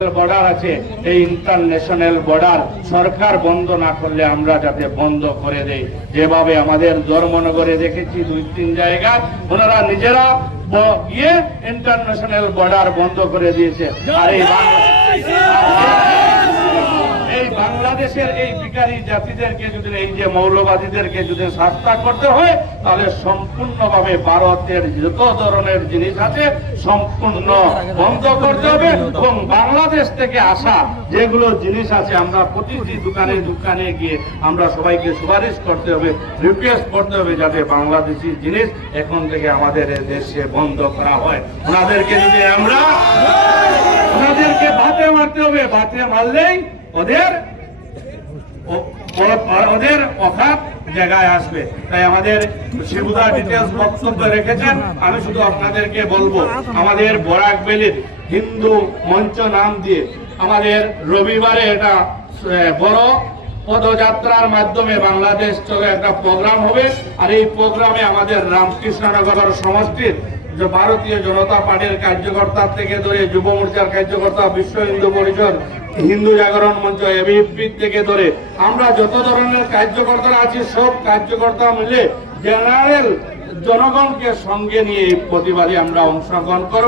Border আছে এই international border সরকার বন্ধ না করলে আমরা যাতে বন্ধ করে দেই। যেভাবে আমাদের ধর্মনগরে দেখেছি দুই তিন জায়গায় ওনারা নিজেরা গিয়ে ইন্টারন্যাশনাল বর্ডার বন্ধ করে দিয়েছে। আর এই বাংলাদেশের এই বিকারী জাতিদেরকে যদি এই যে মৌলবাদীদেরকে যদি শাস্তা করতে হয়, তাহলে সম্পূর্ণভাবে ভারতের যত ধরনের জিনিস আছে সম্পূর্ণ বন্ধ করতে হবে এবং বাংলাদেশ থেকে আসা যেগুলো জিনিস আছে, আমরা প্রতিটি দোকানে দোকানে গিয়ে আমরা সবাইকে সুপারিশ করতে হবে রিকোয়েস্ট করতে হবে যাতে বাংলাদেশি জিনিস এখন থেকে আমাদের দেশে বন্ধ করা হয়। ওনাদেরকে যদি আমরা ওনাদেরকে ভাতে মারতে হবে ভাতে মারলেই ওদের ওদের অখাত জায়গায় আসবে। তাই আমাদের শিবুদা ডিটেলস বক্তব্য রেখেছেন। আমি শুধু আপনাদেরকে বলব, আমাদের বরাক বেলির হিন্দু মঞ্চ নাম দিয়ে আমাদের রবিবারে এটা বড় পদযাত্রার মাধ্যমে বাংলাদেশ চলে একটা প্রোগ্রাম হবে। আর এই প্রোগ্রামে আমাদের রামকৃষ্ণনগর সমষ্টির যে ভারতীয় জনতা পার্টির কার্যকর্তা থেকে ধরে যুব মোর্চার কার্যকর্তা বিশ্ব হিন্দু পরিষদ, হিন্দু জাগরণ মঞ্চ এবিপি থেকে ধরে আমরা যত ধরনের কার্যকর্তারা আছি, সব কার্যকর্তা মিলে জেনারেল জনগণকে সঙ্গে নিয়ে এই প্রতিবাদে আমরা অংশগ্রহণ করব।